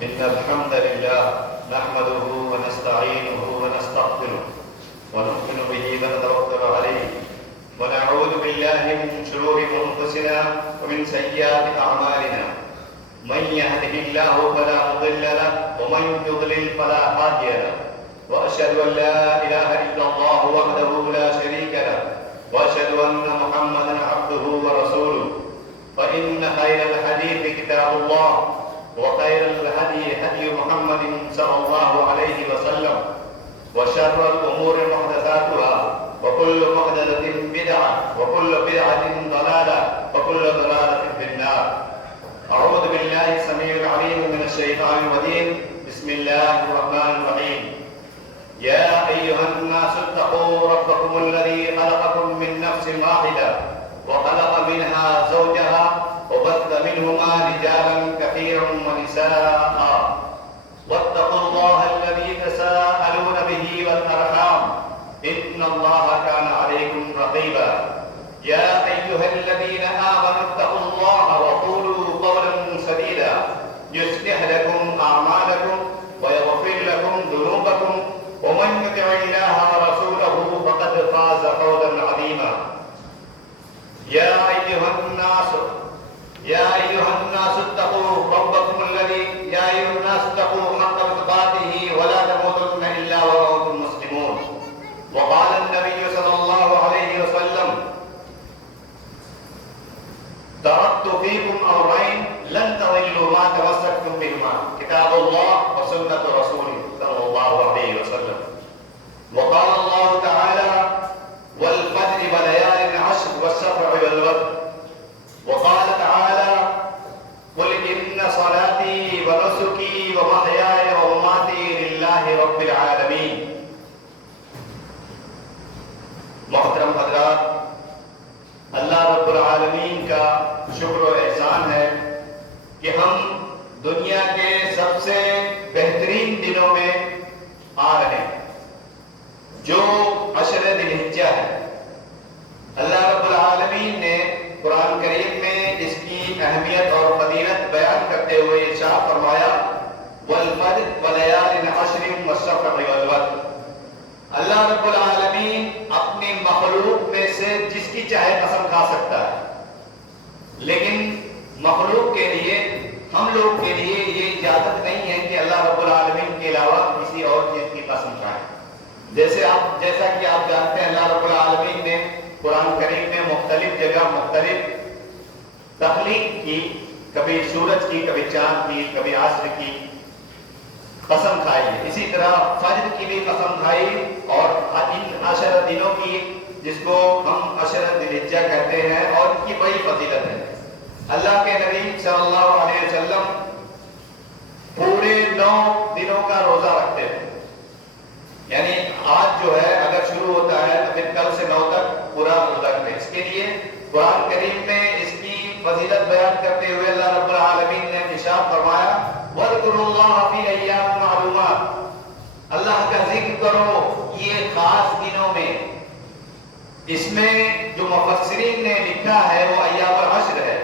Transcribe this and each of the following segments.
إن الحمد لله نحمده ونستعينه ونستغفره ونؤمن به ونتوكل عليه ونعوذ بالله من شرور أنفسنا ومن سيئات أعمالنا من يهده الله فلا مضل له ومن يضلل فلا هادي له وأشهد أن لا إله إلا الله وحده لا شريك له وأشهد أن محمدا عبده ورسوله فإن خير الحديث كتاب الله وخير الهدي هدي محمد صلى الله عليه وسلم وشر الأمور محدثاتها وكل محدثة بدعة وكل بدعة ضلالة وكل ضلالة في النار. أعوذ بالله السميع العليم من الشيطان الرجيم. بسم الله الرحمن الرحيم. يا أيها الناس اتقوا ربكم الذي خلقكم من نفس واحدة وخلق منها زوجها وبث منهما رجالا كثيرا ونساء واتقوا الله الذي تساءلون به والأرحام إن الله كان عليكم رقيبا. يا أيها الذين آمنوا اتقوا الله وقولوا قولا سديدا يصلح لكم أعمالكم ويغفر لكم ذنوبكم ومن يطع الله ورسوله فقد فاز فوزا عظيما. يا أيها الناس اتقوا ربكم الذي اتقوا حق تقاته ولا تموتن إلا وأنتم مسلمون. وقال النبي صلى الله عليه وسلم تركت فيكم أمرين لن تضلوا ما تمسكتم بهما كتاب الله وسنة رسوله صلى الله عليه وسلم. وقال الله تعالى والفجر وليال عشر والشفع والوتر. وقال تعالى قل إن صلاتي ونسكي ومحياي ومماتي لله رب العالمين. محترم حضرات، اللہ رب العالمین کا شکر و احسان ہے کہ ہم دنیا کے سب سے بہترین دنوں میں آ رہے ہیں جو عشر ذی الحجہ ہے. اللہ رب العالمین نے قرآن کریم میں اس کی اہمیت اور فضیلت بیان کرتے ہوئے ارشاد فرمایا والفجر ولیال عشر والشفع والوتر. اللہ رب العالمین اپنی مخلوق میں سے جس کی چاہے قسم کھا سکتا ہے، لیکن مخلوق کے لیے، ہم لوگ کے لیے یہ اجازت نہیں ہے کہ اللہ رب العالمین کے علاوہ کسی اور چیز کی قسم کھائیں. جیسا کہ آپ جانتے ہیں اللہ رب العالمین نے قرآن کریم میں مختلف جگہ مختلف تخلیق کی، کبھی سورج کی، کبھی چاند کی، کبھی عصر کی قسم کھائی ہے. اسی طرح فجر کی بھی قسم کھائی اور ان عشر دنوں کی جس کو ہم عشر ذی الحجہ کہتے ہیں اور ان کی بڑی فضیلت ہے. اللہ کے نبی صلی اللہ علیہ وسلم پورے 9 دنوں کا روزہ رکھتے ہیں. یعنی آج جو ہے اگر شروع ہوتا ہے تو پھر کل سے 9 تک پورا روزہ رکھتے ہیں. اس کے لیے قرآن کریم میں اس کی فضیلت بیان کرتے ہوئے اللہ رب العالمین نے ارشاد فرمایا وَاذْكُرُوا اللَّهَ فِي أَيَّامٍ مَّعْلُومَاتٍ. اللہ کا ذکر کرو یہ خاص دنوں میں. اس میں جو مفسرین نے لکھا ہے وہ ایام العشر ہے،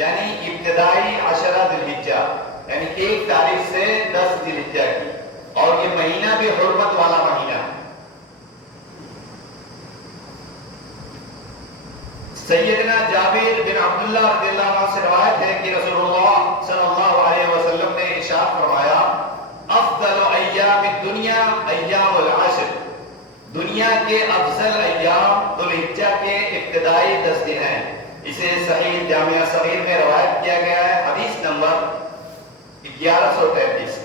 یعنی ابتدائی عشرہ ذی الحجہ، یعنی 1 تاریخ سے 10 ذی الحجہ کی. اور یہ مہینہ بھی حرمت والا مہینہ. سیدنا جابر بن عبداللہ رضی اللہ عنہ سے روایت ہے کہ رسول اللہ صلی اللہ علیہ وسلم نے ارشاد فرمایا افضل ایام الدنیا ایام العشر. دنیا کے افضل ایام ذی الحجہ کے ابتدائی 10 دن ہیں. اسے صحیح جامعہ صغیر میں روایت کیا گیا ہے، حدیث نمبر 1133.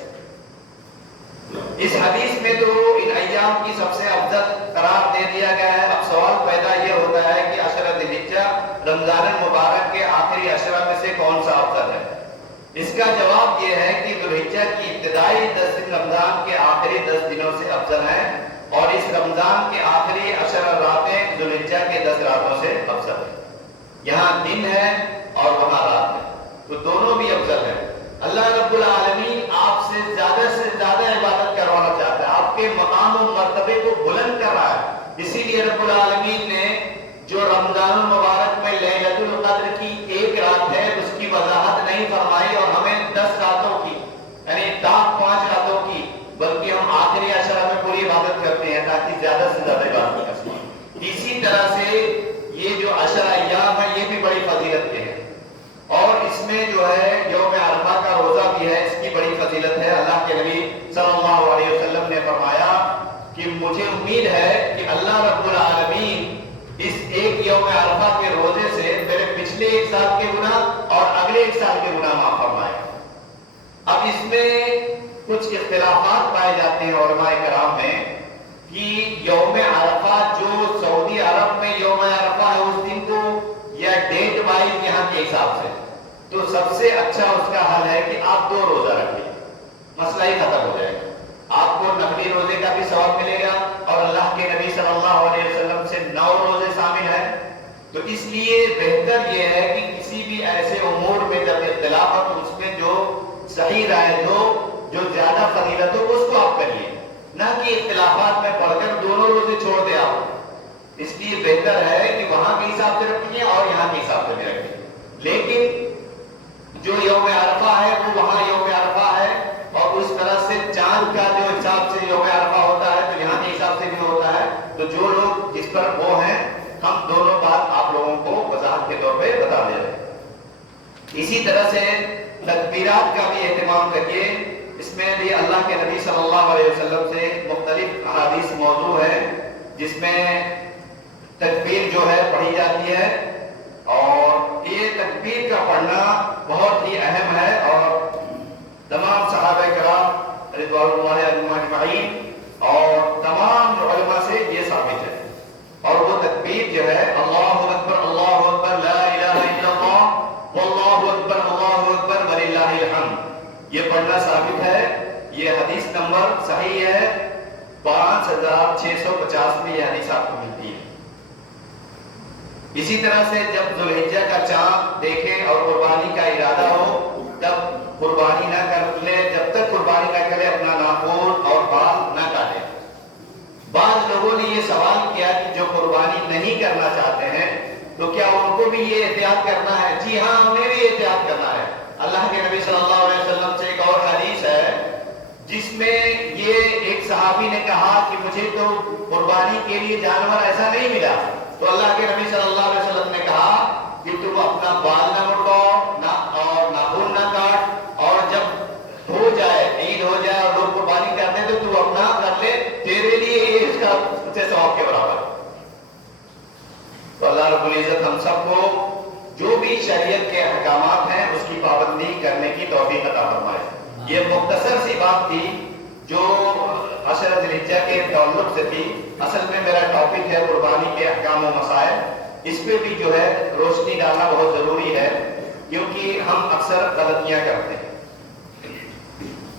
اس حدیث میں تو ان ایام کی سب سے افضل قرار دے دیا گیا ہے. اب سوال پیدا یہ ہوتا ہے کہ عشرہ ذی الحجہ رمضان المبارک کے آخری عشرہ میں سے کون سا افضل ہے؟ اس کا جواب یہ ہے کہ ذی الحجہ کی ابتدائی 10 دن رمضان کے آخری 10 دنوں سے افضل ہیں اور اس رمضان کے آخری عشرہ راتیں ذی الحجہ کے 10 راتوں سے افضل ہیں. یہاں دن ہے اور وہاں رات ہے تو دونوں بھی افضل ہیں. اللہ رب العالمین آپ سے زیادہ عبادت کروانا چاہتا ہے، آپ کے مقام و مرتبے کو بلند کر رہا ہے. اسی لیے رب العالمین نے جو رمضان المبارک میں لیلۃ القدر کی 1 رات ہے اس کی وضاحت نہیں فرمائی اور ہمیں 10 راتوں کی یعنی طرح سے یہ جو 10 ایام ہے یہ بھی بڑی فضیلت کے ہیں، اور اس میں جو ہے یوم عرفہ کا روزہ بھی ہے، اس کی بڑی فضیلت ہے۔ اللہ کے نبی صلی اللہ علیہ وسلم نے فرمایا کہ مجھے امید ہے کہ اللہ رب العالمین اس ایک یوم عرفہ کے روزے سے میرے پچھلے 1 سال کے گناہ اور اگلے 1 سال کے گناہ معاف فرمائے۔ اب اس میں کچھ اختلافات پائے جاتے ہیں علماء کرام میں کہ یوم عرفہ جو سعودی عرب میں یوم عرفہ ہے اس دن کو، یا ڈیٹ وائز یہاں کے حساب سے، تو سب سے اچھا اس کا حل ہے کہ آپ 2 روزہ رکھیں، مسئلہ ہی ختم ہو جائے گا۔ آپ کو نقلی روزے کا بھی ثواب ملے گا، اور اللہ کے نبی صلی اللہ علیہ وسلم سے 9 روزے شامل ہیں۔ تو اس لیے بہتر یہ ہے کہ کسی بھی ایسے امور میں جب اختلاف ہو تو اس میں جو صحیح رائے ہو، جو زیادہ فضیلت ہو، اس کو آپ کریے، نہ کہ اختلافات میں پڑھ کر دونوں روزے چھوڑ دیں آپ۔ اس لیے بہتر ہے کہ وہاں کے حساب سے رکھیے اور یہاں کے حساب سے بھی رکھیے، لیکن جو یوم عرفہ ہے وہ وہاں یوم عرفہ ہے، اور اس طرح سے چاند کا جو حساب سے یوم عرفہ ہوتا ہے تو یہاں کے حساب سے بھی ہوتا ہے۔ تو جو لوگ جس پر وہ ہیں، ہم دونوں بات آپ لوگوں کو وضاحت کے طور پہ بتا دے رہے ہیں۔ اسی طرح سے تکبیرات کا بھی اہتمام کریے، اس میں بھی اللہ کے نبی صلی اللہ علیہ وسلم سے مختلف احادیث موضوع ہے جس میں تکبیر جو ہے پڑھی جاتی ہے، اور یہ تکبیر کا پڑھنا بہت ہی اہم ہے، اور تمام صحابہ کرام رضوان اللہ علیہم اجمعین اور تمام علماء سے یہ ثابت ہے۔ اور وہ تکبیر جو ہے اللہ اکبر لا الہ الا اللہ واللہ اکبر وللہ الحمد، یہ پڑھنا ثابت ہے۔ یہ حدیث نمبر صحیح ہے 5650 میں یہ حدیث آپ کو ملتی ہے۔ اسی طرح سے جب ذوالحجہ کا چاند دیکھیں اور قربانی کا ارادہ ہو تب قربانی نہ کر لے، جب تک قربانی نہ کرے اپنا ناخن اور بال نہ کاٹے۔ بعض لوگوں نے یہ سوال کیا کہ جو قربانی نہیں کرنا چاہتے ہیں تو کیا ان کو بھی یہ احتیاط کرنا ہے؟ جی ہاں، انہیں بھی احتیاط کرنا ہے۔ اللہ کے نبی صلی اللہ علیہ وسلم سے ایک اور حدیث ہے جس میں یہ ایک صحابی نے کہا کہ مجھے تو قربانی کے لیے جانور ایسا نہیں ملا، تو اللہ کے نبی صلی اللہ علیہ وسلم نے کہا کہ تم اپنا بال نہ مڑکاؤ اور ناخن نہ کاٹ، اور جب ہو جائے عید ہو جائے اور لوگ قربانی کرتے ہیں تو تو اپنا کر لے، تیرے لیے یہ اس کا ثواب کے برابر ہے۔ تو اللہ رب العزت ہم سب کو جو بھی شریعت کے احکامات ہیں اس کی پابندی کرنے کی توفیق عطا فرمائے۔ یہ مختصر سی بات تھی جو 10 ذی الحجہ کے تعلق سے تھی۔ اصل میں میرا ٹاپک ہے قربانی کے احکام و مسائل، اس پہ بھی جو ہے روشنی ڈالنا بہت ضروری ہے کیونکہ ہم اکثر غلطیاں کرتے ہیں۔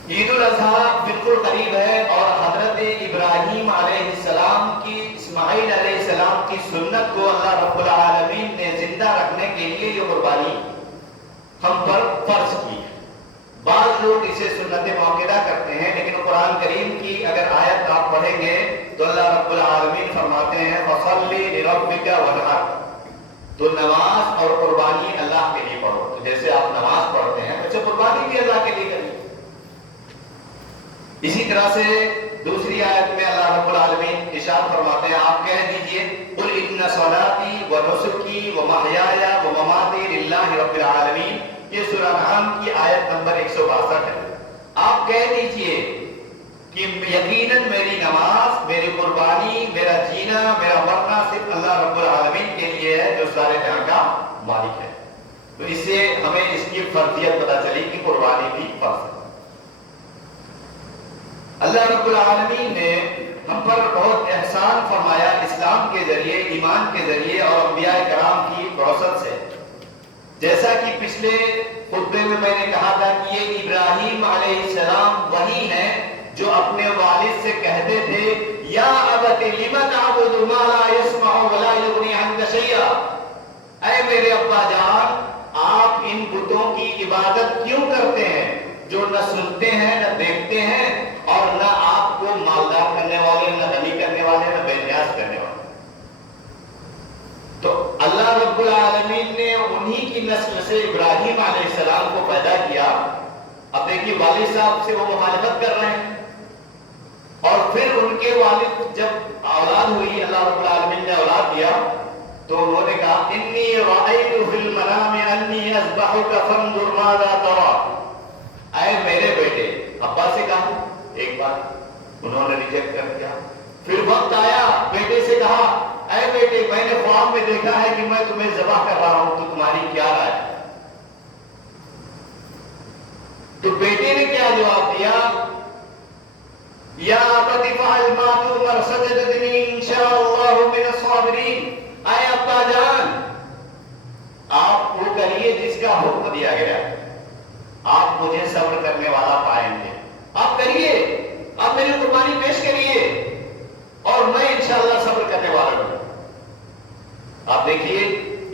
عید الاضحیٰ بالکل قریب ہے، اور حضرت ابراہیم علیہ السلام کی اسماعیل علیہ السلام کی سنت کو اللہ رب العالمین نے زندہ رکھنے کے لیے یہ قربانی ہم پر فرض کی ہے۔ بعض لوگ اسے سنت موقدہ کرتے ہیں، لیکن قرآن کریم کی اگر آیت آپ پڑھیں گے تو اللہ رب العالمین فرماتے ہیں فَصَلِّ لِرَبِّكَ وَانْحَرْ، تو نماز اور قربانی اللہ کے لیے پڑھو۔ تو جیسے آپ نماز پڑھتے ہیں ویسے قربانی بھی اللہ کے لیے کریں۔ اسی طرح سے دوسری آیت میں اللہ رب العالمین ارشاد فرماتے ہیں، آپ کہہ دیجئے قُلْ إِنَّ صَلَاتِي وَنُسُكِي وَمَحْيَايَ وَمَمَاتِي لِلَّهِ رَبِّ الْعَالَمِينَ، یہ سورہ انعام کی آیت نمبر 162 ہے۔ آپ کہہ دیجئے کہ یقیناً میری نماز، میری قربانی، میرا جینا، میرا مرنا صرف اللہ رب العالمین کے لیے ہے جو سارے جہاں کا مالک ہے۔ تو اس سے ہمیں اس کی فرضیت پتہ چلی کہ قربانی بھی فرض ہے۔ اللہ رب العالمین نے ہم پر بہت احسان فرمایا اسلام کے ذریعے، ایمان کے ذریعے اور انبیاء کرام کی بعثت سے۔ جیسا کہ پچھلے خطبے میں میں نے کہا تھا کہ یہ ابراہیم علیہ السلام وہی ہیں جو اپنے والد سے کہتے تھے یا ابت لم تعبد ما لا يسمع ولا يغني عنك شيئا، اے میرے ابا جان آپ ان بتوں کی عبادت کیوں کرتے ہیں جو نہ سنتے ہیں نہ دیکھتے ہیں اور نہ آپ کو مالدار کرنے والے، نہ غنی کرنے والے، نہ بے نیاز کرنے والے۔ تو اللہ رب العالمین نے انہی کی نسل سے ابراہیم علیہ السلام کو پیدا کیا۔ اب دیکھیے والد صاحب سے وہ مخالفت کر رہے ہیں، اور پھر ان کے والد جب اولاد ہوئی، اللہ رب العالمین نے اولاد دیا، تو انہوں نے کہا انی رأیت فی المنام انی اذبحک فانظر ماذا تری، اے میرے بیٹے، ابا سے کہا ایک بار، انہوں نے ریجیکٹ کر دیا. پھر وقت آیا بیٹے سے کہا اے بیٹے میں نے خواب میں دیکھا ہے کہ میں تمہیں ذبح کر رہا ہوں، تو تمہاری کیا رائے؟ تو بیٹے نے کیا جواب دیا؟ یا ابت افعل ما تؤمر ستجدنی ان شاء اللہ من الصابرین، اے ابا جان آپ وہ کریے جس کا حکم دیا گیا، آپ مجھے صبر کرنے والا پائیں گے. آپ کریے، آپ میری قربانی پیش کریے اور میں انشاءاللہ صبر کرنے والا ہوں. آپ دیکھیے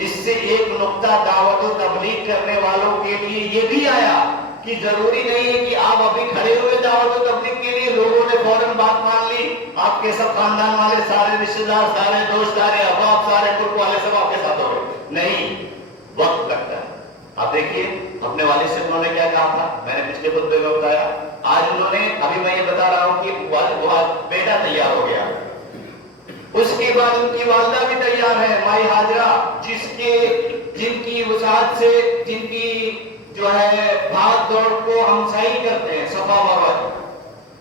اس سے ایک نقطہ دعوت و تبلیغ کرنے والوں کے لیے یہ بھی آیا کہ ضروری نہیں ہے کہ آپ ابھی کھڑے ہوئے دعوت و تبلیغ کے لیے لوگوں نے فوراً بات مان لی، آپ کے سب خاندان والے، سارے رشتے دار، سارے دوست، سارے احباب، سارے گروپ والے سب آپ کے ساتھ ہو گئے. نہیں، وقت لگتا ہے. آپ دیکھیے اپنے والد سے انہوں نے کیا کہا تھا، میں نے پچھلے خطبے میں بتایا. آج انہوں نے، ابھی میں یہ بتا رہا ہوں کہ بیٹا تیار ہو گیا، اس کے بعد ان کی والدہ بھی تیار ہے، مائی ہاجرہ، جن کی وسعت سے، جن کی جو ہے بھاگ دوڑ کو ہم صحیح کرتے ہیں، صفا مروہ.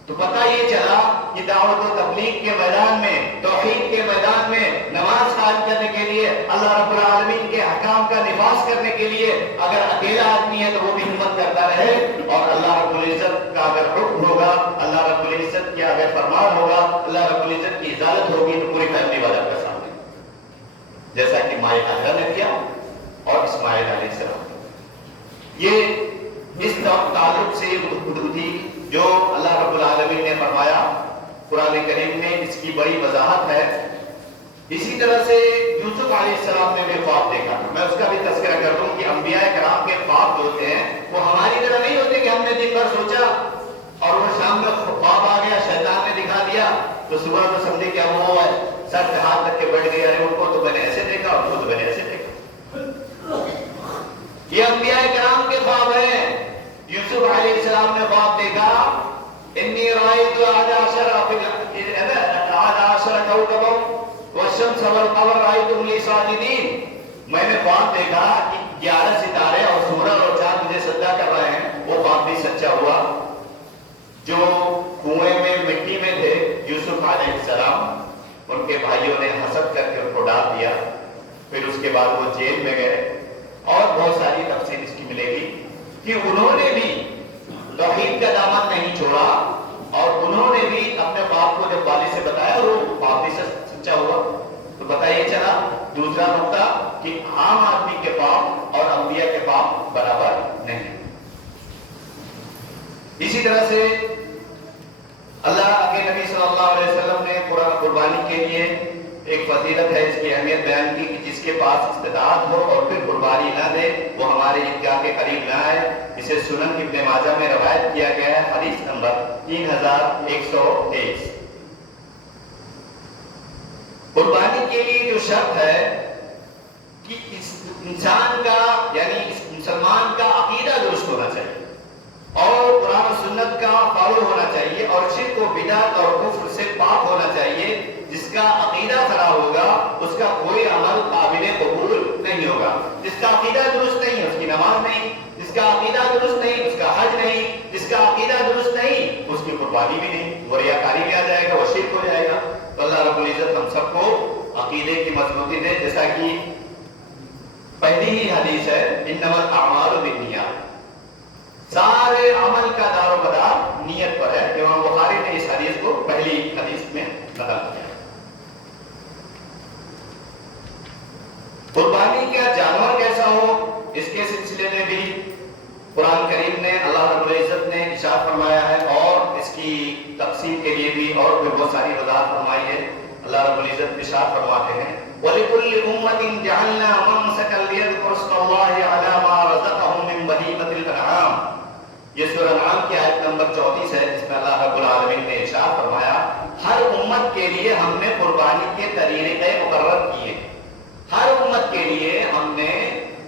تو پتہ یہ چلا کہ دعوت و تبلیغ کے میدان میں، توحید کے میدان میں نماز قائم کرنے کے لیے، اللہ رب العالمین کے احکام کا نفاذ کرنے کے لیے اگر اکیلا آدمی ہے تو وہ بھی ہمت کرتا رہے، اور اللہ رب العزت کا اگر حکم ہوگا، اللہ رب العزت کی اگر فرمان ہوگا، اللہ رب العزت کی اجازت ہوگی تو پوری فیملی والا کا سامنے، جیسا کہ مائی ہاجرہ نے کیا اور اسماعیل علیہ السلام. یہ اس تعلق سے گفتگو تھی جو اللہ رب العالمین نے فرمایا قرآن کریم میں، اس کی بڑی وضاحت ہے. اسی طرح سے یوسف علیہ السلام نے بھی خواب دیکھا، میں اس کا بھی تذکرہ کر دوں کہ انبیاء کرام کے خواب جو ہوتے ہیں وہ ہماری طرح نہیں ہوتے کہ ہم نے دن بھر سوچا اور وہ شام میں خواب آ گیا، شیطان نے دکھا دیا تو صبح تو سمجھے کیا وہ ہے، سر پہ ہاتھ رکھ کے بیٹھ گئے، ارے ان کو تو میں نے ایسے دیکھا اور ان کو تو میں نے ایسے دیکھا. یہ انبیاء کرام کے خواب ہیں. یوسف علیہ السلام نے خواب دیکھا انی رأیت 11 کوكبا والشمس والقمر رأیتهم لی ساجدین، میں نے خواب دیکھا کہ 11 ستارے اور سورج اور چاند مجھے سجدہ کر رہے ہیں. وہ خواب بھی سچا ہوا. جو کنویں میں مٹی میں تھے یوسف علیہ السلام، ان کے بھائیوں نے حسد کر کے ان کو ڈال دیا، پھر اس کے بعد وہ جیل میں گئے. اور بہت ساری تفصیل اس کی ملے گی کہ انہوں نے بھی توحید کا دامن نہیں چھوڑا اور انہوں نے بھی اپنے باپ کو جب والد سے بتایا اور وہ باپ بھی سچا ہوا. تو پتہ یہ چلا دوسرا نقطہ کہ عام آدمی کے باپ اور انبیاء کے باپ برابر نہیں. اسی طرح سے اللہ کے نبی صلی اللہ علیہ وسلم نے قربانی کے لیے ایک فضیلت ہے، اس کی اہمیت بیان کی کہ جس کے پاس استطاعت ہو اور پھر قربانی نہ دے وہ ہمارے عیدگاہ کے قریب نہ آئے. اسے سنن ابن ماجہ میں روایت کیا گیا ہے، حدیث نمبر 3123. قربانی کے لیے جو شرط ہے کہ اس انسان کا، یعنی اس مسلمان کا عقیدہ درست ہونا چاہیے اور قرآن و سنت کا فالو ہونا چاہیے اور شرک و بدعت اور کفر سے پاک ہونا چاہیے. جس کا عقیدہ خراب ہوگا اس کا کوئی عمل قابل قبول نہیں ہوگا. جس کا عقیدہ درست نہیں اس کی نماز نہیں، جس کا عقیدہ درست نہیں اس کا حج نہیں، جس کا عقیدہ درست نہیں اس کی قربانی بھی نہیں، وہ ریاکاری میں آ جائے گا، وہ شرک ہو جائے گا. تو اللہ رب العزت ہم سب کو عقیدے کی مضبوطی دے، جیسا کہ پہلی ہی حدیث ہے انما الاعمال بالنیات، سارے عمل کا دار و مدار نیت پر ہے. امام بخاری نے اس حدیث کو پہلی حدیث میں نقل کیا. قربانی کا جانور کیسا ہو اس کے سلسلے میں بھی قرآن کریم نے، اللہ رب العزت نے ارشاد فرمایا ہے اور اس کی تقسیم کے لیے بھی اور بھی بہت ساری وضاحت فرمائی ہے. اللہ رب العزت ارشاد فرماتے ہیں وَلِكُلِّ أُمَّةٍ جَعَلْنَا مَنسَكًا لِيَذْكُرُوا اسْمَ اللَّهِ عَلَى مَا رَزَقَهُم مِّن بَهِيمَةِ الْأَنْعَامِ. یہ سورہ انعام کی آیت نمبر 34 ہے، جس میں اللہ رب العالمین نے ارشاد فرمایا ہر امت کے لیے ہم نے قربانی کے طریقے مقرر کیے. ہر امت کے لیے ہم نے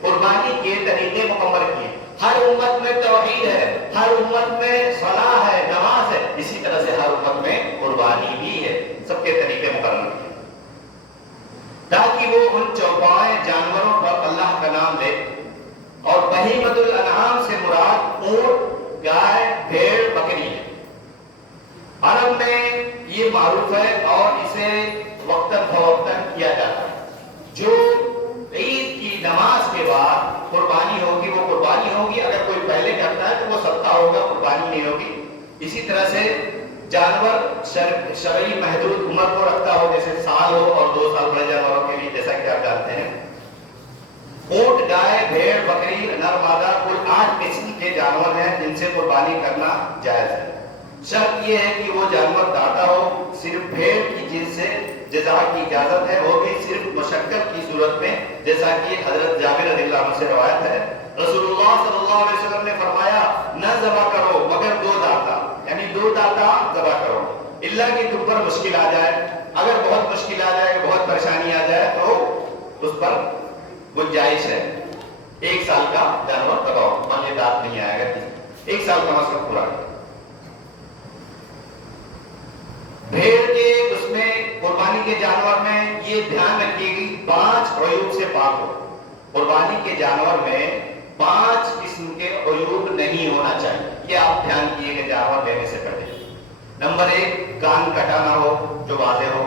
قربانی کے طریقے مقرر کیے. ہر امت میں توحید ہے، ہر امت میں صلاح ہے، نماز ہے، اسی طرح سے ہر امت میں قربانی بھی ہے، سب کے طریقے مقرر ہیں تاکہ وہ ان چوپائے جانوروں پر اللہ کا نام لے۔ اور بہیمۃ الانعام سے مراد اونٹ، گائے، بھیڑ، بکری ہے۔ عرب میں یہ معروف ہے اور اسے وقتاً فوقتاً کیا جاتا ہے۔ جو عید کی نماز کے بعد قربانی ہوگی وہ قربانی ہوگی، اگر کوئی پہلے کرتا ہے تو وہ صدقہ ہوگا، قربانی نہیں ہوگی۔ اسی طرح سے جانور شرعی محدود عمر کو رکھتا ہو، جیسے سال ہو اور 2 سال بڑے جانوروں کے لیے، جیسا کہ آپ جانتے ہیں۔ اونٹ، گائے، بھیڑ، بکری، نر مادہ کل 8 قسم کے جانور ہیں جن سے قربانی کرنا جائز ہے۔ شرط یہ ہے کہ وہ جانور داتا ہو۔ صرف بھیڑ کی جنس سے جزا کی اجازت ہے، وہ بھی صرف مشقت کی صورت میں، جیسا کہ حضرت جابر رضی اللہ عنہ سے روایت ہے۔ رسول اللہ صلی اللہ علیہ وسلم نے فرمایا نہ ذبح کرو مگر 2 داتا، یعنی 2 داتا ذبح کرو، اللہ کی تم پر مشکل آ جائے۔ اگر بہت مشکل آ جائے، بہت پریشانی آ جائے تو اس پر گنجائش ہے 1 سال کا جانور دباؤ، مان لیے دانت نہیں آئے گا، 1 سال کا مسئلہ پورا ہے۔ بھیڑ کے اس میں قربانی کے جانور میں یہ دھیان رکھیے گی 5 عیوب سے پاک ہو۔ قربانی کے جانور میں 5 قسم کے عیوب نہیں ہونا چاہیے، یہ آپ دھیان کیے گا جانور لینے سے پہلے۔ نمبر 1، کان کٹا نہ ہو جو واضح ہو،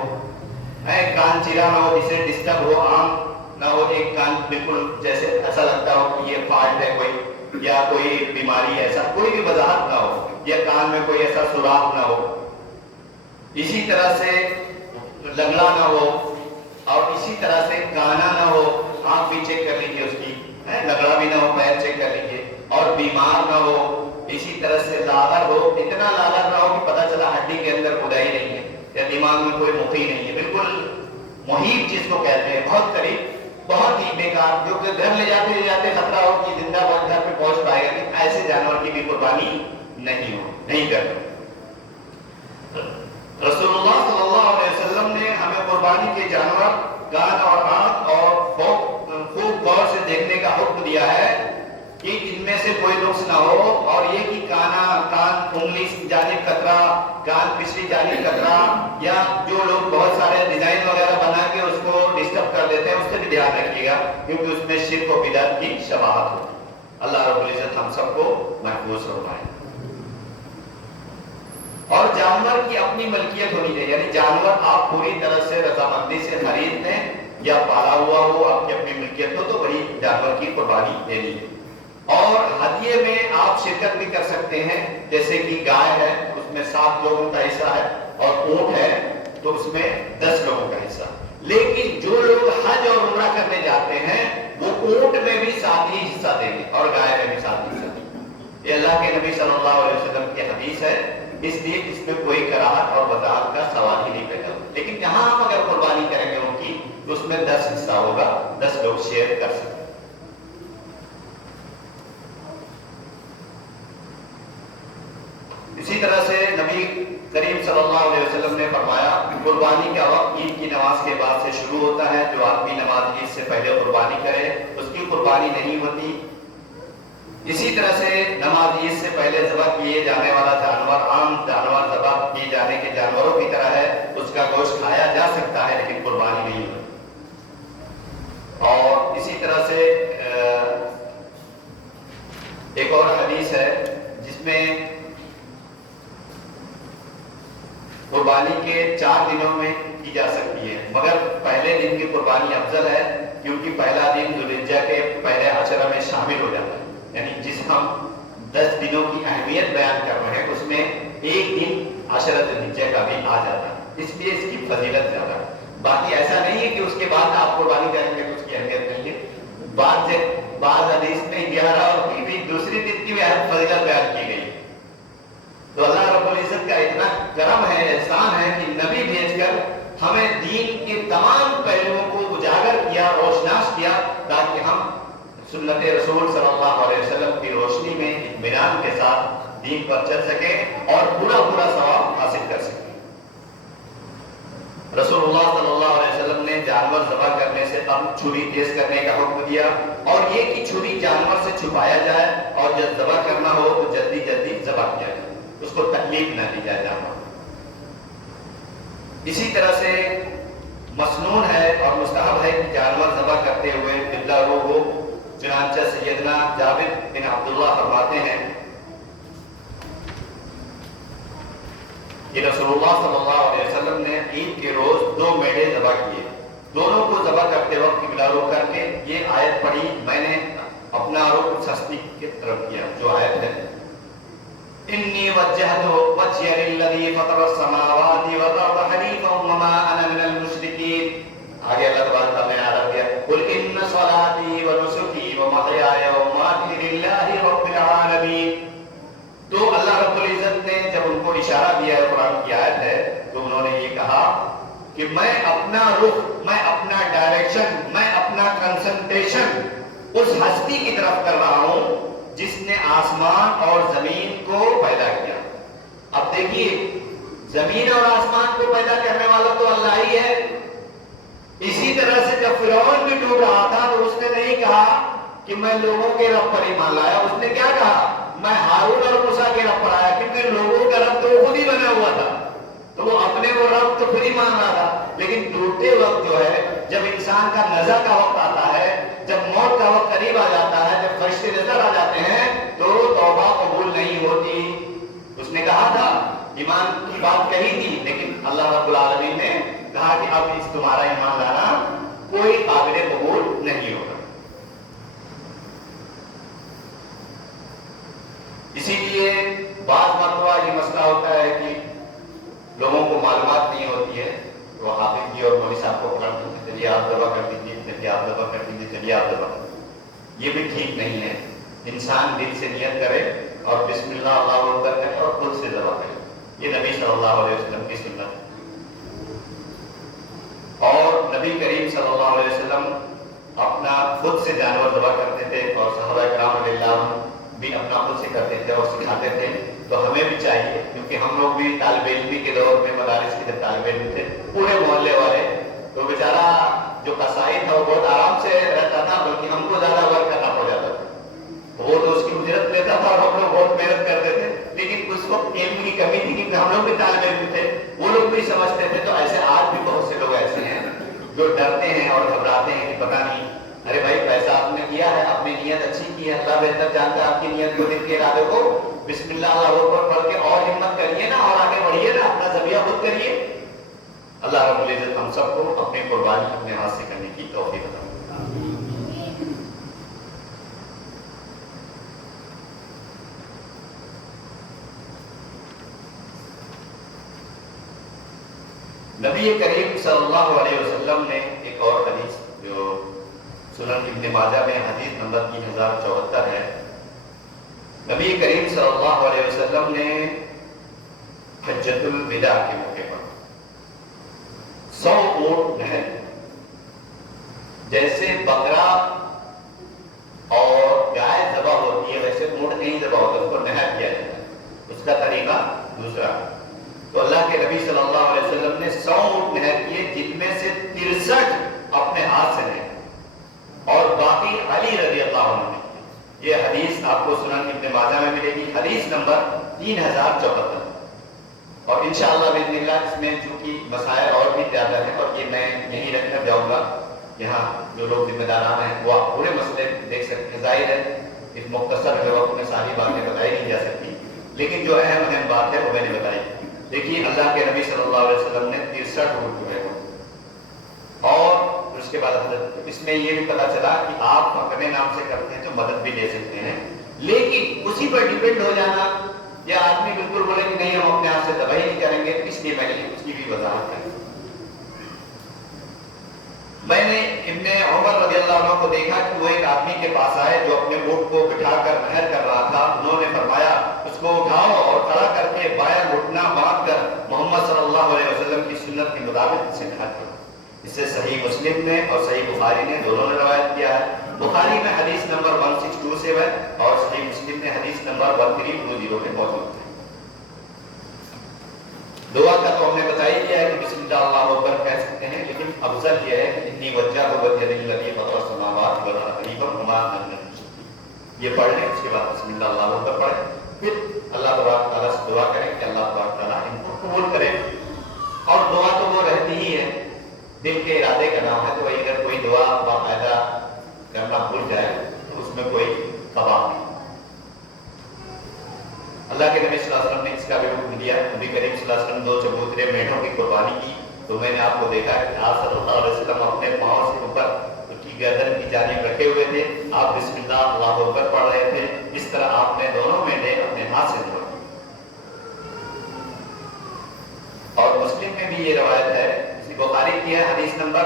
کان چیرا نہ ہو جسے ڈسٹرب ہو، عام نہ ہو، ایک کان بالکل جیسے ایسا لگتا ہو کہ یہ فالٹ ہے کوئی، یا کوئی بیماری، ایسا کوئی بھی وضاحت نہ ہو، یا کان میں کوئی ایسا سوراخ نہ ہو۔ اسی طرح سے لنگڑا نہ ہو، اور اسی طرح سے کانا نہ ہو، آنکھ بھی چیک کر لیجیے اس کی، لنگڑا بھی نہ ہو، پیر چیک کر لیجیے، اور بیمار نہ ہو۔ اسی طرح سے لاغر ہو، اتنا لاغر نہ ہو کہ پتہ چلا ہڈی کے اندر کھدائی نہیں ہے یا دماغ میں کوئی مخی نہیں ہے، بالکل محیط جس کو کہتے ہیں، بہت قریب، بہت ہی بیکار، جو کہ گھر لے جاتے خطرہ ہو کہ زندہ بہت گھر پہ پہنچ پائے گا، کہ ایسے جانور کی بھی قربانی نہیں کرتے۔ رسول اللہ صلی اللہ علیہ وسلم نے ہمیں قربانی کے جانور کان اور آنکھ اور خوب غور سے دیکھنے کا حکم دیا ہے کہ ان میں سے کوئی نقص نہ ہو، اور یہ کہ کان انگلی جانب کترا، کان پچھلی جانب کترا، یا جو لوگ بہت سارے ڈیزائن وغیرہ بنا کے اس کو ڈسٹرب کر دیتے ہیں، اس سے بھی دھیان رکھیے گا، کیونکہ اس میں شرک و بدعت کی شباہت ہوتی ہے۔ اللہ رب العزت ہم سب کو محفوظ فرمائے۔ اور جانور کی اپنی ملکیت ہونی چاہیے، یعنی جانور آپ پوری طرح سے رضامندی سے خرید لیں یا پالا ہوا ہو، آپ کی اپنی ملکیت ہو، تو وہی جانور کی قربانی دینی ہے۔ اور ہدیے میں آپ شرکت بھی کر سکتے ہیں، جیسے کہ گائے ہے اس میں 7 لوگوں کا حصہ ہے، اور اونٹ ہے تو اس میں 10 لوگوں کا حصہ۔ لیکن جو لوگ حج اور عمرہ کرنے جاتے ہیں وہ اونٹ میں بھی 7 ہی حصہ دیں گے اور گائے میں بھی 7 حصہ دیں گے۔ یہ اللہ کے نبی صلی اللہ علیہ وسلم کی حدیث ہے، اس لیے اس میں کوئی کراہت اور وضاحت کا سوال ہی نہیں پیدا ہوتا۔ لیکن جہاں ہم اگر قربانی کریں گے ان کی تو اس میں 10 حصہ ہوگا، 10 لوگ شیئر کر سکتے ہیں۔ اسی طرح سے نبی کریم صلی اللہ علیہ وسلم نے فرمایا قربانی کا وقت عید کی نماز کے بعد سے شروع ہوتا ہے، جو آدمی نماز عید سے پہلے قربانی کرے اس کی قربانی نہیں ہوتی۔ اسی طرح سے نماز عید سے پہلے ذبح کیے جانے والا جانور عام جانور ذبح کیے جانے کے جانوروں کی طرح ہے، اس کا گوشت کھایا جا سکتا ہے لیکن قربانی نہیں ہوتی۔ اور اسی طرح سے ایک اور حدیث ہے جس میں قربانی کے 4 دنوں میں کی جا سکتی ہے، مگر پہلے دن کی قربانی افضل ہے، کیونکہ پہلا دن ذوالحجہ کے پہلے عشرہ میں شامل ہو جاتا ہے۔ یعنی جس ہم 10 دنوں کی اہمیت بیان کر رہے ہیں اس میں ایک دن عشرہ ذوالحجہ کا بھی آ جاتا ہے، اس لیے اس کی فضیلت زیادہ ہے۔ باقی ایسا نہیں ہے کہ اس کے بعد آپ قربانی کریں گے تو اس کی اہمیت نہیں ہے۔ بعض حدیث میں 11 اور بھی دوسری دن کی بھی فضیلت بیان کی گئی۔ تو اللہ رب العزت کا اتنا کرم ہے، احسان ہے کہ نبی بھیج کر ہمیں دین کے تمام پہلوؤں کو اجاگر کیا، روشناس کیا، تاکہ ہم سنت رسول صلی اللہ علیہ وسلم کی روشنی میں اطمینان کے ساتھ دین پر چل سکیں اور پورا ثواب حاصل کر سکیں۔ رسول اللہ صلی اللہ علیہ وسلم نے جانور ذبح کرنے سے اب چھری تیز کرنے کا حکم دیا، اور یہ کہ چھری جانور سے چھپایا جائے اور جب ذبح کرنا ہو تو جلدی جلدی ذبح کیا جائے، اس کو تکلیف نہ دی جائے جانور۔ اسی طرح سے مسنون ہے اور مستحب ہے کہ جانور ذبح کرتے ہوئے قبلہ رو ہو۔ چنانچہ سیدنا جابر بن عبداللہ فرماتے ہیں کہ رسول اللہ صلی اللہ علیہ وسلم نے عید کے روز 2 میڑے ذبح کیے، دونوں کو ذبح کرتے وقت قبلہ رو کر کے یہ آیت پڑھی، میں نے اپنا رخ سستی کی طرف کیا، جو آیت ہے انی وجہت وجہی للذی فطر السماوات والارض حنیفا وما انا من المشرکین۔ آگے اللہ تبارک نے عرض کیا قل ان صلاتی ونسکی ومحیای ومماتی للہ رب العالمین۔ تو اللہ رب العزت نے جب ان کو اشارہ دیا ہے، قرآن کی آیت ہے، تو انہوں نے یہ کہا کہ میں اپنا رخ، میں اپنا ڈائریکشن، میں اپنا کنسنٹریشن اس ہستی کی طرف کر رہا ہوں جس نے آسمان اور زمین کو پیدا کیا۔ اب دیکھیے، زمین اور آسمان کو پیدا کرنے والا تو اللہ ہی ہے۔ اسی طرح سے جب فرعون بھی ڈوب رہا تھا تو اس نے نہیں کہا کہ میں لوگوں کے رب پر ایمان لایا، اس نے کیا کہا؟ میں ہارون اور موسیٰ کے رب پر آیا، کیونکہ لوگوں کا رب تو خود ہی بنا ہوا تھا، تو وہ اپنے وہ رب تو خود ہی مان رہا تھا۔ لیکن ڈوبتے وقت جو ہے، جب انسان کا نزع کا وقت آتا ہے، جب موت کا وقت قریب آ جاتا ہے، جب فرشتے نظر آ جاتے ہیں تو توبہ قبول نہیں ہوتی۔ اس نے کہا تھا، ایمان کی بات کہی تھی، لیکن اللہ رب العالمین نے کہا کہ اب اس تمہارا ایمان لانا کوئی قابل قبول نہیں ہوگا۔ اسی لیے بعض مرتبہ یہ مسئلہ ہوتا ہے کہ لوگوں کو معلومات نہیں ہوتی ہے، تو حافظ جی اور مولوی صاحب کو پکڑ کے چلیے آپ ذبح کر دیجیے، چلیے آپ ذبح کر دیجیے، چلیے آپ ذبح کر دیجیے۔ یہ بھی ٹھیک نہیں ہے۔ انسان دل سے نیت کرے اور بسم اللہ اللہ اکبر کرے اور خود سے ذبح کرے، یہ نبی صلی اللہ علیہ وسلم کی سنت ہے۔ اور نبی کریم صلی اللہ علیہ وسلم اپنا خود سے جانور ذبح کرتے تھے، اور صحابہ کرام رضی اللہ عنہ بھی اپنا خود سے کرتے تھے اور سکھاتے تھے۔ تو ہمیں بھی چاہیے، کیونکہ ہم لوگ بھی طالب علمی کے دور میں مدارس کے طالب علم تھے، پورے محلے والے، تو بیچارہ جو قصائی تھا وہ بہت آرام سے رہتا تھا، بلکہ ہم کو زیادہ ورک کرنا پڑ جاتا تھا۔ وہ تو اس کی اجرت لیتا تھا اور ہم لوگ بہت محنت کرتے تھے، لیکن اس وقت علم کی کمی تھی، کیونکہ ہم لوگ بھی طالب علم تھے، وہ لوگ بھی سمجھتے تھے۔ تو ایسے آج بھی بہت سے لوگ ایسے ہیں جو ڈرتے ہیں اور گھبراتے ہیں کہ پتہ نہیں، ارے بھائی پیسہ آپ نے کیا ہے، اپنی نیت اچھی کی ہے، اللہ بہتر جانتا ہے آپ کی نیت کو، دل کے ارادے کو، بسم اللہ اللہ اکبر پڑھ کے اور ہمت کریے نا، اور آگے بڑھیے نا، اپنا ذبیحہ خود کریے۔ اللہ رب العزت ہم سب کو اپنی قربانی اپنے ہاتھ سے کرنے کی توفیق عطا فرمائے۔ نبی کریم صلی اللہ علیہ وسلم نے ایک اور حدیث جو سنن ابن ماجہ میں حدیث نمبر 3074 ہے، نبی کریم صلی اللہ علیہ وسلم نے حجۃ الوداع کے موقع پر 100 اونٹ نہر، جیسے بکرا اور گائے ذبح ہوتی ہے ویسے اونٹ نہیں ذبح ہوتا، اس کو نہر کیا جاتا ہے، اس کا طریقہ دوسرا۔ تو اللہ کے نبی صلی اللہ علیہ وسلم نے 100 اونٹ نہر کیے، جن میں سے 63 اپنے ہاتھ سے نہر، اور باقی علی رضی اللہ عنہ نے۔ یہ حدیث آپ کو سنن ابن ماجہ میں ملے گی، حدیث نمبر 3074۔ اور انشاءاللہ باذن اللہ اس میں چونکہ مسائل اور بھی زیادہ ہیں، اور یہ میں یہیں رکھ کر جاؤں گا، یہاں جو لوگ ذمہ داران ہیں وہ آپ پورے مسئلے دیکھ سکتے ہیں۔ ظاہر ہے اس مختصر وقت میں ساری باتیں بتائی نہیں جا سکتی، لیکن جو اہم بات ہے وہ میں نے بتائی۔ دیکھیے اللہ کے نبی صلی اللہ علیہ وسلم نے 63 اونٹ جو ہے، اور اس کے بعد حضرت اس میں یہ بھی پتا چلا کہ آپ اپنے نام سے کرتے ہیں تو مدد بھی لے سکتے ہیں، لیکن اسی پر ڈیپینڈ ہو جانا، یا آدمی بالکل بولے کہ نہیں ہم اپنے آپ سے ذبح ہی نہیں کریں گے، اس لیے میں نے اس کی بھی وضاحت کی۔ میں نے ابن عمر رضی اللہ عنہ کو دیکھا کہ وہ ایک آدمی کے پاس آئے جو اپنے اونٹ کو بٹھا کر نہر کر رہا تھا۔ انہوں نے فرمایا اس کو اٹھاؤ اور کھڑا کر کے بایاں گھٹنا باندھ کر محمد صلی اللہ علیہ وسلم کی سنت کے مطابق اسے نہر کرو۔ اس سے صحیح مسلم نے اور صحیح بخاری نے دونوں نے روایت کیا ہے۔ بخاری میں حدیث نمبر 1627 اور صحیح مسلم میں حدیث نمبر 1320 میں موجود ہے۔ دعا کا تو ہم نے بتا ہی دیا ہے کہ بسم اللہ اللہ اکبر کہہ سکتے ہیں، لیکن افضل یہ ہے کہ انی وجہہ وجہ للذی فطر السماوات والارض حنیفا وما انا من المشرکین، یہ پڑھ لیں، اس کے بعد بسم اللہ اللہ اکبر پڑھیں، پھر اللہ تبارک تعالیٰ سے دعا کریں کہ اللہ تبارک تعالیٰ ان کو قبول کرے۔ اور دعا تو وہ رہتی ہی ہے، دل کے ارادے کا نام ہے، تو وہی اگر کوئی دعا باقاعدہ کرنا بھول جائے تو اس میں کوئی ثواب نہیں۔ اللہ کے نبی صلی اللہ علیہ وسلم نے اس کا بھی حکم دیا، نبی کریم صلی اللہ علیہ وسلم 2 چبوترے میڑوں کی قربانی کی تو میں نے آپ کو دیکھا کہ آپ صلی اللہ علیہ وسلم اپنے پاؤں سے اوپر اس کی گردن کی جانب رکھے ہوئے تھے، آپ بسم اللہ اللہ اکبر پڑھ رہے تھے، اس طرح آپ نے دونوں میڑے اپنے ہاتھ سے دھوئے۔ اور مسلم میں بھی یہ روایت ہے، اسی بخاری کی ہے حدیث نمبر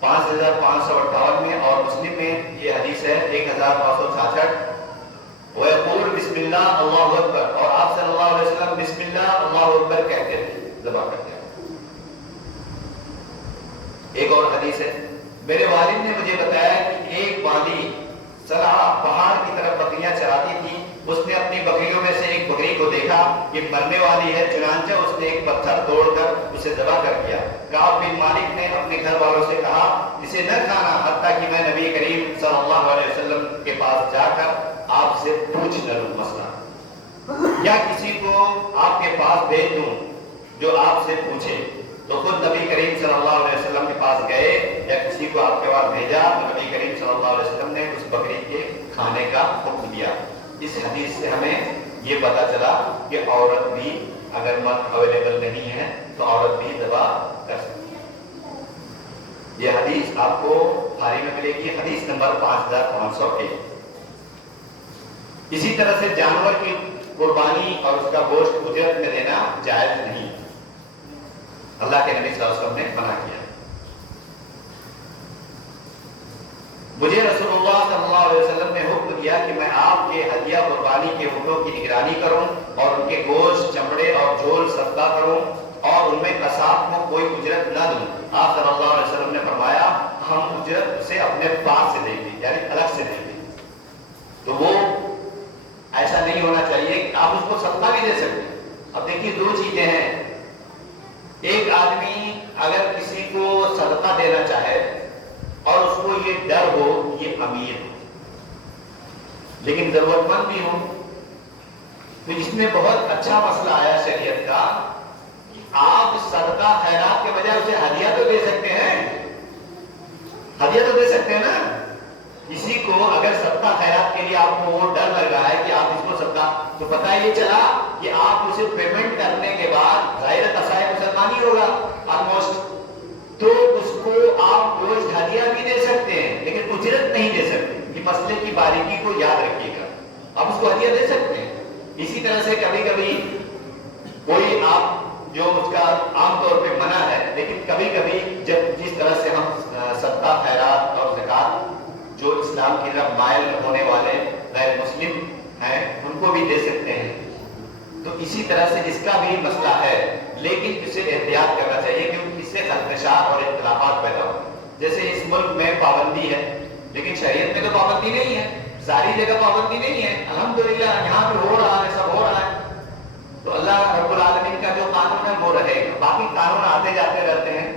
5558 میں، اور مسلم میں یہ حدیث ہے 1966، وَيَقُولُ بسم اللہ اللہ اکبر، اور آپ صلی اللہ علیہ وسلم بسم اللہ اللہ اکبر کہتے تھے، ذبح کرتے ہیں۔ ایک اور حدیث ہے، میرے والد نے مجھے بتایا کہ ایک وادی سرا پہاڑ کی طرف بکریاں چراتی تھی، اس نے اپنی بکریوں میں سے ایک بکری کو دیکھا کہ مرنے والی ہے، چنانچہ اس نے ایک پتھر توڑ کر اسے ذبح کر دیا۔ کعب بن مالک نے اپنے گھر والوں سے کہا اسے نہ کھانا حتیٰ کہ میں نبی کریم صلی اللہ علیہ وسلم کے پاس جا کر آپ سے پوچھ نہ لوں مسئلہ، یا کسی کو آپ کے پاس بھیج دوں جو آپ سے پوچھے۔ تو خود نبی کریم صلی اللہ علیہ وسلم کے پاس گئے یا کسی کو آپ کے پاس بھیجا تو نبی کریم صلی اللہ علیہ وسلم نے اس بکری کے کھانے کا حکم دیا۔ اس حدیث سے ہمیں یہ پتا چلا کہ عورت بھی اگر مرد اویلیبل نہیں ہے تو عورت بھی ذبح کر سکتی ہے۔ یہ حدیث آپ کو بخاری میں ملے گی، حدیث نمبر 5501۔ اسی طرح سے جانور کی قربانی اور اس کا گوشت اجرت میں دینا جائز نہیں، اللہ کے نبی صلی اللہ علیہ وسلم نے منع کیا۔ مجھے رسول اللہ صلی اللہ علیہ وسلم نے حکم دیا کہ میں آپ کے ہدیہ قربانی کے حکموں کی نگرانی کروں اور ان کے گوشت، چمڑے اور جول صدقہ کروں اور ان میں قصاب کو کوئی اجرت نہ دوں۔ آپ صلی اللہ علیہ وسلم نے فرمایا ہم اجرت اسے اپنے پاس سے دیں گے، یعنی الگ سے دیں گے۔ تو وہ ایسا نہیں ہونا چاہیے کہ آپ اس کو صدقہ بھی دے سکتے ہیں۔ اب دیکھیے 2 چیزیں ہیں، ایک آدمی اگر کسی کو صدقہ دینا چاہے اور اس کو یہ ڈر ہو یہ امیر ہو لیکن ضرورت مند بھی ہو، تو اس میں بہت اچھا مسئلہ آیا شریعت کا کہ آپ صدقہ خیرات کے بجائے اسے ہدیہ تو دے سکتے ہیں، ہدیہ تو دے سکتے ہیں نا۔ کسی کو اگر صدقہ خیرات کے لیے آپ کو وہ ڈر لگ رہا ہے کہ آپ اس کو صدقہ، تو پتہ یہ چلا کہ آپ اسے پیمنٹ کرنے کے بعد ظاہر قصائے مسلمان ہی ہوگا آلموسٹ، تو اس کو آپ گوشت ہدیہ بھی دے سکتے ہیں لیکن اجرت نہیں دے سکتے۔ یہ مسئلے کی باریکی کو یاد رکھیے گا، آپ اس کو ہدیہ دے سکتے ہیں۔ اسی طرح سے کبھی کبھی کوئی آپ جو اس کا عام طور پہ منع ہے، لیکن کبھی کبھی جب جس طرح سے ہم صدقہ خیرات اور زکوٰۃ جو اسلام کی طرف مائل ہونے والے غیر مسلم ہیں ان کو بھی دے سکتے ہیں، تو اسی طرح سے اس کا بھی مسئلہ ہے، لیکن اسے احتیاط کرنا چاہیے کیونکہ اس سے خدشات اور اختلافات پیدا ہوتے ہیں۔ جیسے اس ملک میں پابندی ہے لیکن شریعت میں تو پابندی نہیں ہے، ساری جگہ پابندی نہیں ہے، الحمدللہ یہاں پہ ہو رہا ہے، سب ہو رہا ہے، تو اللہ رب العالمین کا جو قانون ہے وہ رہے گا۔ باقی قانون آتے جاتے رہتے ہیں،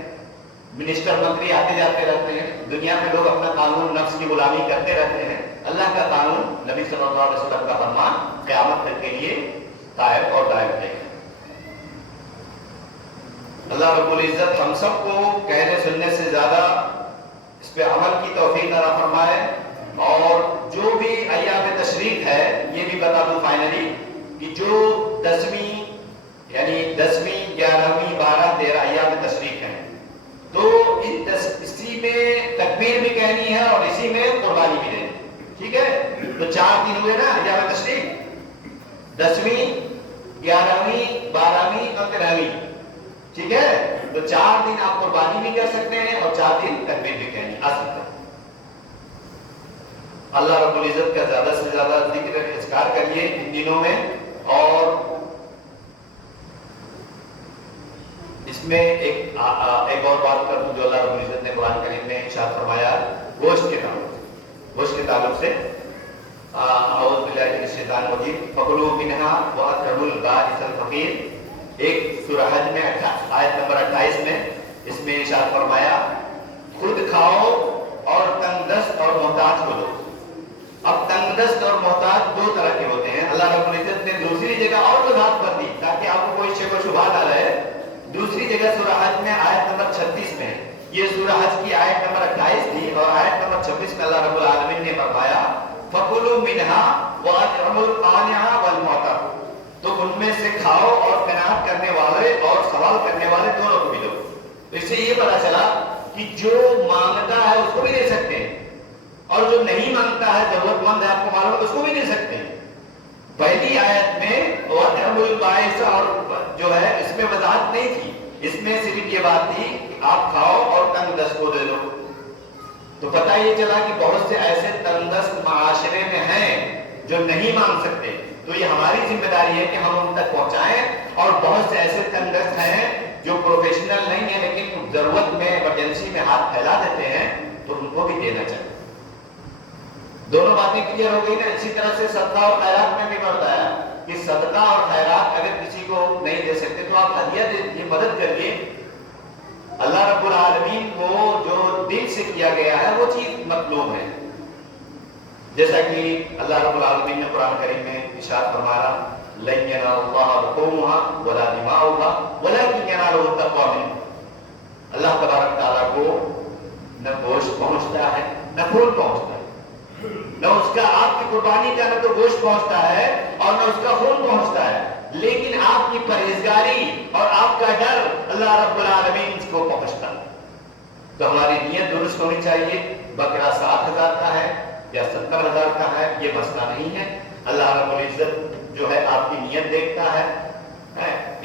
منسٹر منتری آتے جاتے رہتے ہیں، دنیا میں لوگ اپنا قانون نفس کی غلامی کرتے رہتے ہیں، اللہ کا قانون نبی صلی اللہ علیہ وسلم کا فرمان قیامت تک کے لیے قائم اور دائم رہے گا۔ اللہ رب العزت ہم سب کو کہنے سننے سے زیادہ اس پہ عمل کی توفیق عطا فرمائے، اور جو بھی ایام تشریق ہے یہ بھی بتا دوں فائنلی کہ جو 10ویں یعنی 10ویں 11ویں 12 13 ایام تشریق ہیں، تو اسی میں تکبیر بھی کہنی ہے اور اسی میں قربانی بھی دینی ہے، ٹھیک ہے؟ تو 4 دن ہوئے نا ایام تشریق، 10ویں 11ویں 12ویں اور 13ویں، ٹھیک ہے؟ تو 4 دن آپ قربانی بھی کر سکتے ہیں اور 4 دن تکبیر بھی کہنی آ سکتا ہے۔ اللہ رب العزت کا زیادہ سے زیادہ ذکر اذکار کریے ان دنوں میں، اور اس میں ایک اور بات کروں جو اللہ رب العزت نے قرآن کریم میں ارشاد فرمایا گوشت کے تعلق سے، اعوذ باللہ من الشیطان الرجیم، فَكُلُوا مِنْهَا وَأَطْعِمُوا الْبَائِسَ الْفَقِيرَ، ایک سورہ حج میں آیت نمبر 28 میں اس میں ارشاد فرمایا خود کھاؤ اور تنگ دست اور محتاج کو دو. اب تنگ دست اور محتاج دو طرح کے ہوتے ہیں. اللہ رب العزت نے دوسری جگہ اور وضاحت کر دی تاکہ آپ کو کوئی شک و شبہ نہ رہے. دوسری جگہ سورہ حج میں آیت نمبر 36 میں, یہ سورہ حج کی آیت نمبر 28 تھی, اور آیت نمبر 26 میں اللہ رب العالمین نے فرمایا فَكُلُوا مِنْهَا وَأَطْعِمُوا الْقَانِعَ وَالْمُعْتَرَّ, تو ان میں سے کھاؤ اور قناعت کرنے والے اور سوال کرنے والے دونوں کو بھی دو. تو اس سے یہ پتا چلا کہ جو مانگتا ہے اس کو بھی دے سکتے ہیں, اور جو نہیں مانگتا ہے, ضرورت مند ہے, آپ کو معلوم ہے, اس کو بھی دے سکتے ہیں. پہلی آیت میں وَأَطْعِمُوا الْبَائِسَ اور جو ہے اس میں وضاحت نہیں تھی, اس میں صرف یہ بات تھی کہ آپ کھاؤ اور تنگ دست کو دے دو. تو پتہ یہ چلا کہ بہت سے ایسے تنگ دست معاشرے میں ہیں جو نہیں مانگ سکتے, تو یہ ہماری ذمہ داری ہے کہ ہم ان تک پہنچائیں. اور بہت سے ایسے تنگ دست ہیں جو پروفیشنل نہیں ہیں لیکن ضرورت میں ایمرجنسی میں ہاتھ پھیلا دیتے ہیں, تو ان کو بھی دینا چاہیے. دونوں باتیں کلیئر ہو گئی نا. اسی طرح سے صدقہ اور خیرات میں بھی بتایا کہ صدقہ اور خیرات اگر کسی کو نہیں دے سکتے تو آپ ہدیہ دے دیجیے, مدد کریے. اللہ رب العالمین کو جو دل سے کیا گیا ہے وہ چیز مطلوب ہے. جیسا کہ اللہ رب العالمین نے قرآن کریم میں ارشاد فرمایا لَن يَنَالَ اللَّهَ لُحُومُهَا وَلَا دِمَاؤُهَا وَلَكِنْ يَنَالُهُ التَّقْوَى مِنكُمْ. اللہ تبارک تعالیٰ کو نہ گوشت پہنچتا ہے نہ خون پہنچتا ہے, نہ اس کا آپ کی قربانی کا نہ تو گوشت پہنچتا ہے اور نہ اس کا خون پہنچتا ہے, لیکن آپ کی پرہیزگاری اور آپ کا ڈر اللہ رب العالمین کو پہنچتا ہے. تو ہماری نیت درست ہونی چاہیے. بکرا 7,000 کا ہے یا 70,000 کا ہے یہ مسئلہ نہیں ہے. اللہ رب العزت جو ہے آپ کی نیت دیکھتا ہے.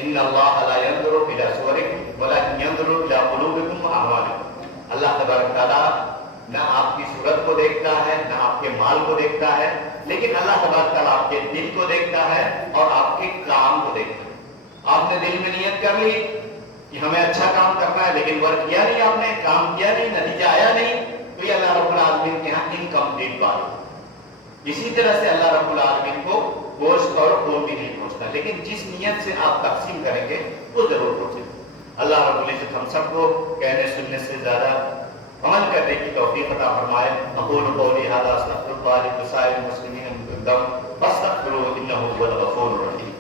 ان اللہ لا ينظر الى صورکم ولكن ينظر الى قلوبکم واعمالکم. اللہ تبارک تعالیٰ نہ آپ کی صورت کو دیکھتا ہے نہ آپ کے مال کو دیکھتا ہے, لیکن اللہ تبارک تعالیٰ آپ کے دل کو دیکھتا ہے اور آپ کے کام کو دیکھتا ہے. آپ نے دل میں نیت کر لی کہ ہمیں اچھا کام کرنا ہے, لیکن ورک کیا نہیں, آپ نے کام کیا نہیں, نتیجہ آیا نہیں, تو یہ اللہ رب العالمین کے ہاں انکمپلیٹ بات ہے. اسی طرح سے اللہ رب العالمین کو گوشت اور خون بھی نہیں پہنچتا, لیکن جس نیت سے آپ تقسیم کریں گے وہ ضرور پہنچے. اللہ رب العزت ہم سب کو کہنے سننے سے زیادہ عمل کرنے کی توفیق عطا فرمائے. اقول قولی ھذا استغفر اللہ لي ولسائر المسلمین من كل ذنب فاستغفروه انه هو الغفور الرحیم.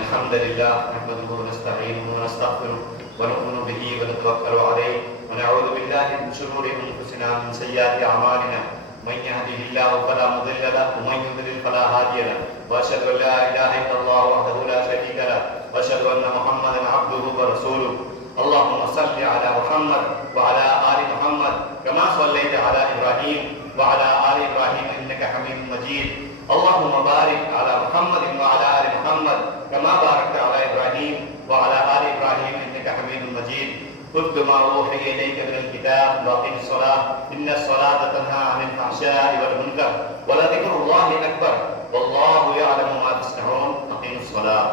الحمد لله نحمده ونستعينه ونستغفره ونؤمن به ونتوكل عليه ونعوذ بالله من شرور انفسنا ومن سيئات اعمالنا من يهده الله فلا مضل له ومن يضلل فلا هادي له واشهد ان لا اله الا الله وحده لا شريك له واشهد ان محمدا عبده ورسوله. اللهم صل على محمد وعلى ال محمد كما صليت على ابراهيم وعلى ال ابراهيم انك حميد مجيد. اللهم بارك على محمد وعلى ال محمد كما باركت على ابراهيم وعلى ال ابراهيم انك حميد مجيد. اتل ما اوحي اليك من الكتاب واقم الصلاه ان الصلاه تنهى عن الفحشاء والمنكر ولذكر الله اكبر والله يعلم ما تصنعون. اقيموا الصلاه.